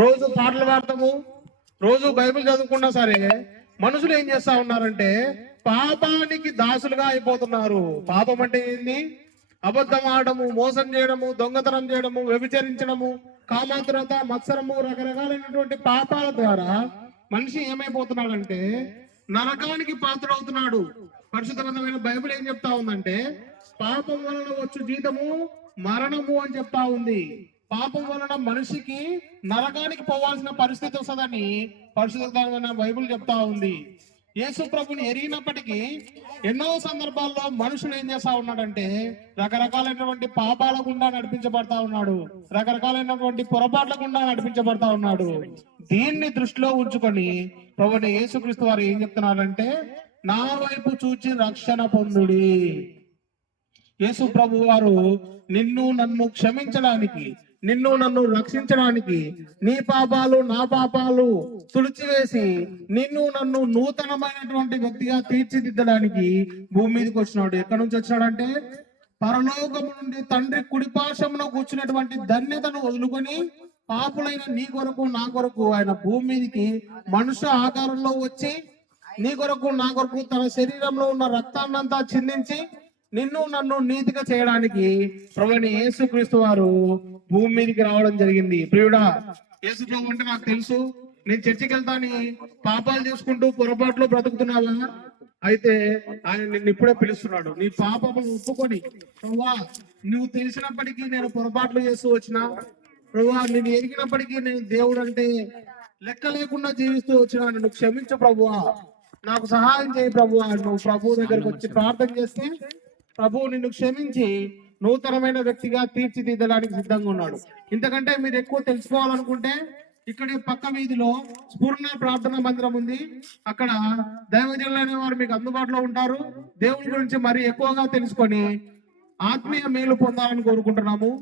రోజు పాటలు పాడతాము, రోజు బైబిల్ చదువుకున్నా సరే మనుషులు ఏం చేస్తా ఉన్నారంటే పాపానికి దాసులుగా అయిపోతున్నారు. పాపం అంటే ఏంది? అబద్ధం ఆడము, మోసం చేయడము, దొంగతనం చేయడము, వ్యభిచరించడము, కామాతురత, మత్సరము, రకరకాలైనటువంటి పాపాల ద్వారా మనిషి ఏమైపోతున్నాడంటే నరకానికి పాత్రవుతున్నాడు. పరిశుద్ధ గ్రంథమైన బైబిల్ ఏం చెప్తా ఉందంటే పాపం వలన వచ్చు జీతము మరణము అని చెప్తా ఉంది. పాపం వలన మనిషికి నరకానికి పోవాల్సిన పరిస్థితి వస్తుందని పరిశుద్ధ గ్రంథమైన బైబిల్ చెప్తా ఉంది. యేసు ప్రభుని ఎరిగినప్పటికీ ఎన్నో సందర్భాల్లో మనుషులు ఏం చేస్తా ఉన్నాడంటే రకరకాలైనటువంటి పాపాల గుండా నడిపించబడతా ఉన్నాడు, రకరకాలైనటువంటి పొరపాట్ల గుండా నడిపించబడతా ఉన్నాడు. దీన్ని దృష్టిలో ఉంచుకొని ప్రభుని యేసుక్రీస్తు వారు ఏం చెప్తున్నారంటే నా వైపు చూచి రక్షణ పొందుడి. యేసు ప్రభు వారు నిన్ను నన్ను క్షమించడానికి, నిన్ను నన్ను రక్షించడానికి, నీ పాపాలు నా పాపాలు తుడిచివేసి నిన్ను నన్ను నూతనమైనటువంటి వ్యక్తిగా తీర్చిదిద్దడానికి భూమి మీదకి వచ్చినాడు. ఎక్కడి నుంచి వచ్చినాడంటే పరలోకము నుండి తండ్రి కుడిపాశమున కూర్చున్నటువంటి ధన్యతను వదులుకొని పాపులైన నీ కొరకు నా కొరకు ఆయన భూమి మీదకి మనుష్య ఆకారంలో వచ్చి నీ కొరకు నా కొరకు తన శరీరంలో ఉన్న రక్తాన్నంతా చిందించి నిన్ను నన్ను నీతిగా చేయడానికి ప్రభువైన యేసుక్రీస్తు వారు భూమి మీదకి రావడం జరిగింది. ప్రియుడా, యేసు ప్రభు అంటే నాకు తెలుసు, నేను చర్చికి వెళ్తాను, పాపాలు చేసుకుంటూ పొరపాట్లు బ్రతుకుతున్నావా? అయితే ఆయన నిన్ను ఇప్పుడే పిలుస్తున్నాడు. నీ పాపము ఒప్పుకొని ప్రభువా నువ్వు తెలిసినప్పటికీ నేను పొరపాట్లు చేస్తూ వచ్చినా, ప్రభువా నేను ఎరిగినప్పటికీ నేను దేవుడు అంటే లెక్క లేకుండా జీవిస్తూ వచ్చినా నువ్వు క్షమించు ప్రభువా, నాకు సహాయం చేయి ప్రభువా. నువ్వు ప్రభు దగ్గరకు వచ్చి ప్రార్థన చేస్తే ప్రభువు నిన్ను క్షమించి నూతనమైన వ్యక్తిగా తీర్చిదిద్దడానికి సిద్ధంగా ఉన్నాడు. ఇంతకంటే మీరు ఎక్కువ తెలుసుకోవాలనుకుంటే ఇక్కడ పక్క వీధిలో స్ఫూర్ణ ప్రార్థన మందిరం ఉంది. అక్కడ దైవజనులైన వారు మీకు అందుబాటులో ఉంటారు. దేవుడి గురించి మరి ఎక్కువగా తెలుసుకొని ఆత్మీయ మేలు పొందాలని కోరుకుంటున్నాము.